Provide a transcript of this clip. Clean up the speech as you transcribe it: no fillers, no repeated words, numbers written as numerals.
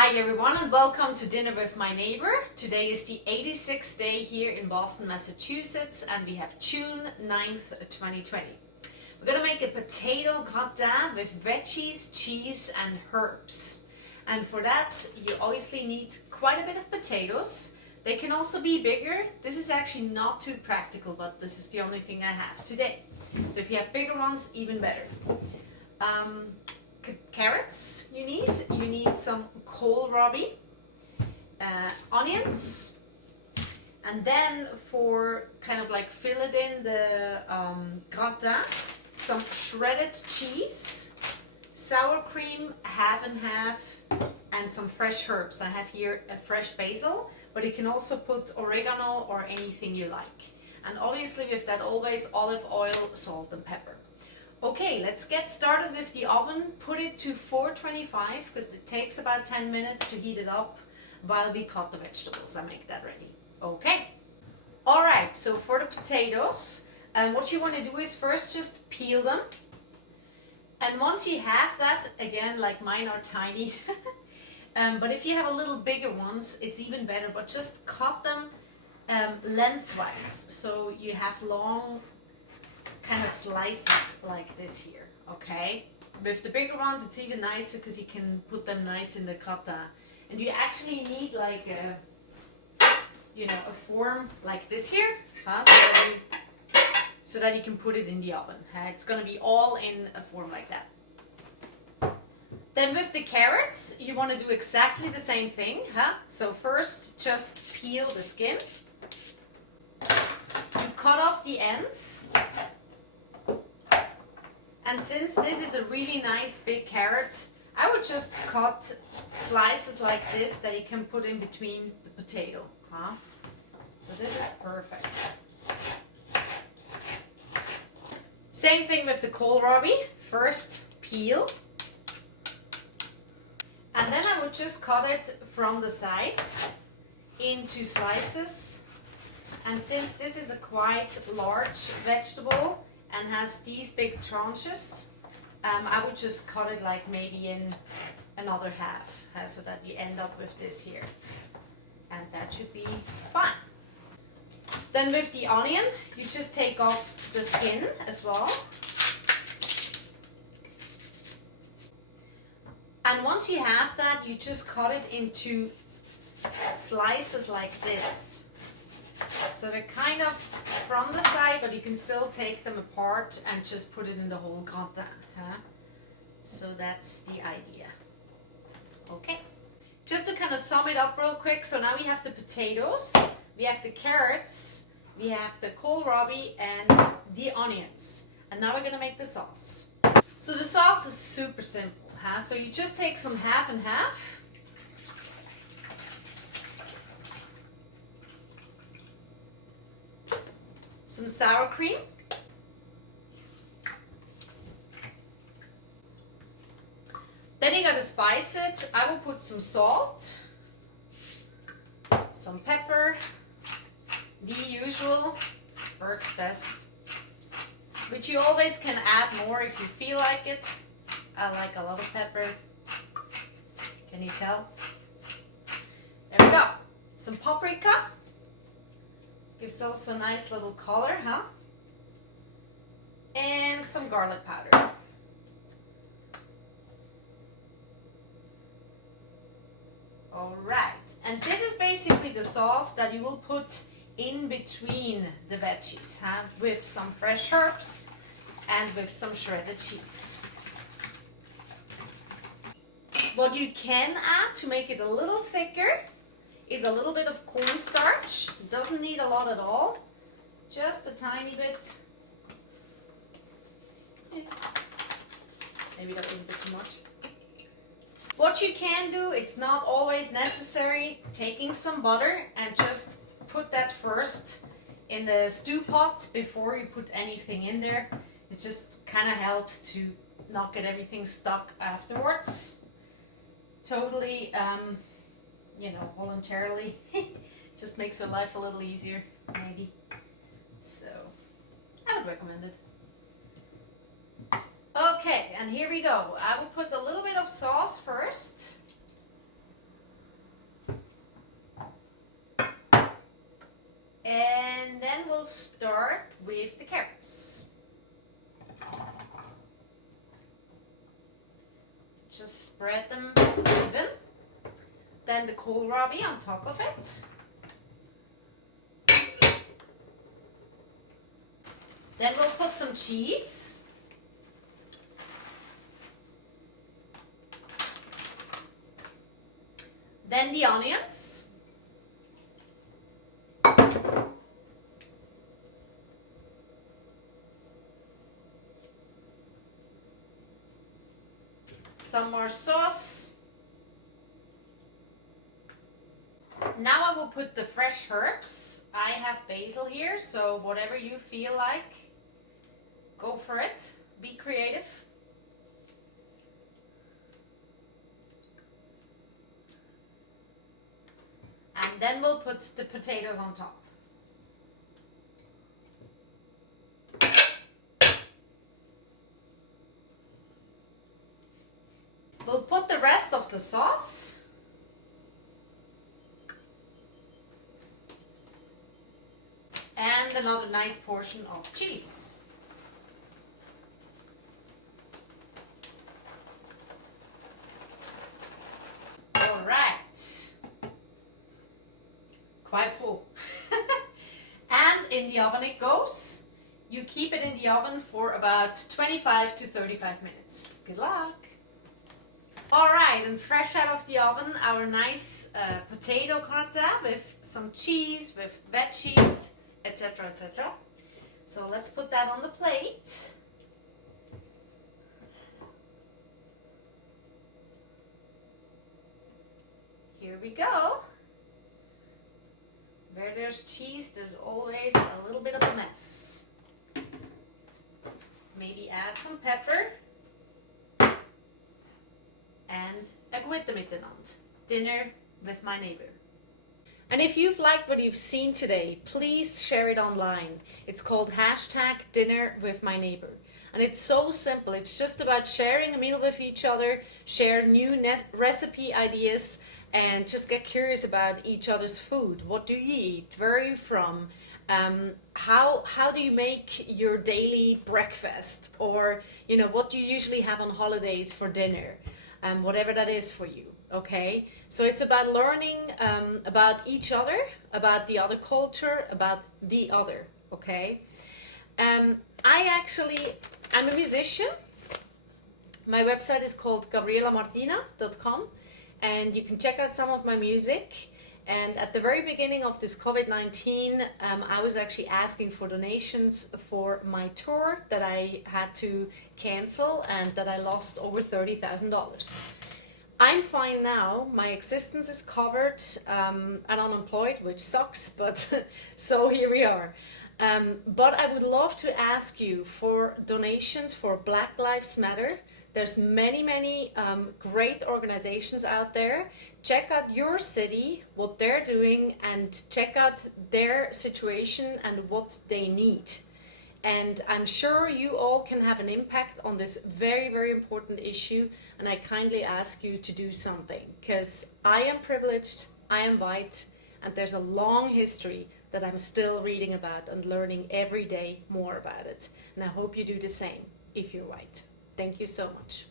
Hi everyone and welcome to Dinner with My Neighbor. Today is the 86th day here in Boston, Massachusetts, and we have June 9th, 2020. We're going to make a potato gratin with veggies, cheese and herbs. And for that you obviously need quite a bit of potatoes. They can also be bigger. This is actually not too practical, but this is the only thing I have today. So if you have bigger ones, even better. Carrots you need some Kohlrabi, onions, and then for kind of like fill it in the gratin, some shredded cheese, sour cream half and half, and some fresh herbs. I have here a fresh basil, but you can also put oregano or anything you like. And obviously with that always olive oil, salt and pepper. Okay, let's get started with the oven. Put it to 425 because it takes about 10 minutes to heat it up while we cut the vegetables and make that ready. Okay. Alright, so for the potatoes, what you want to do is first just peel them. And once you have that, again, like mine are tiny, but if you have a little bigger ones, it's even better, but just cut them lengthwise. So you have long kind of slices like this here, okay? With the bigger ones it's even nicer because you can put them nice in the gratin. And you actually need like a form like this here, so that you can put it in the oven. It's going to be all in a form like that. Then with the carrots you want to do exactly the same thing. So first just peel the skin. You cut off the ends. And since this is a really nice big carrot, I would just cut slices like this that you can put in between the potato. So this is perfect. Same thing with the kohlrabi. First peel. And then I would just cut it from the sides into slices. And since this is a quite large vegetable, and has these big tranches, I would just cut it like maybe in another half, so that we end up with this here. And that should be fine. Then with the onion, you just take off the skin as well. And once you have that, you just cut it into slices like this. So they're kind of from the side, but you can still take them apart and just put it in the whole gratin. So that's the idea. Okay. Just to kind of sum it up real quick, so now we have the potatoes, we have the carrots, we have the kohlrabi and the onions. And now we're going to make the sauce. So the sauce is super simple. So you just take some half and half. Some sour cream, then you gotta spice it. I will put some salt, some pepper, the usual, works best, but you always can add more if you feel like it. I like a lot of pepper, can you tell? There we go. Some paprika. Gives also a nice little color, And some garlic powder. Alright, and this is basically the sauce that you will put in between the veggies, with some fresh herbs and with some shredded cheese. What you can add to make it a little thicker is a little bit of cornstarch. It doesn't need a lot at all, just a tiny bit. Maybe that was a bit too much. What you can do, it's not always necessary, taking some butter and just put that first in the stew pot before you put anything in there. It just kind of helps to not get everything stuck afterwards. Totally voluntarily. Just makes your life a little easier, maybe. So, I would recommend it. Okay, and here we go. I will put a little bit of sauce first. Then the kohlrabi on top of it. Then we'll put some cheese. Then the onions. Some more sauce. Now I will put the fresh herbs. I have basil here, so whatever you feel like, go for it. Be creative. And then we'll put the potatoes on top. We'll put the rest of the sauce. And another nice portion of cheese. All right. Quite full. And in the oven it goes. You keep it in the oven for about 25 to 35 minutes. Good luck. Alright, and fresh out of the oven, our nice potato gratin with some cheese, with veggies, etc, etc. So let's put that on the plate. Here we go. Where there's cheese, there's always a little bit of a mess. Maybe add some pepper. And gute miteinander. Dinner with my neighbor. And if you've liked what you've seen today, please share it online. It's called #dinnerwithmyneighbor. And it's so simple. It's just about sharing a meal with each other, share new recipe ideas, and just get curious about each other's food. What do you eat? Where are you from? How do you make your daily breakfast? Or, you know, what do you usually have on holidays for dinner? Whatever that is for you, okay? So it's about learning about each other, about the other culture, about the other, okay? I'm a musician. My website is called gabrielamartina.com, and you can check out some of my music. And at the very beginning of this COVID-19, I was actually asking for donations for my tour that I had to cancel and that I lost over $30,000. I'm fine now. My existence is covered and unemployed, which sucks, but so here we are. But I would love to ask you for donations for Black Lives Matter. There's many great organizations out there. Check out your city, what they're doing, and check out their situation and what they need. And I'm sure you all can have an impact on this very important issue, and I kindly ask you to do something, because I am privileged, I am white, and there's a long history that I'm still reading about and learning every day more about it. And I hope you do the same if you're white. Thank you so much.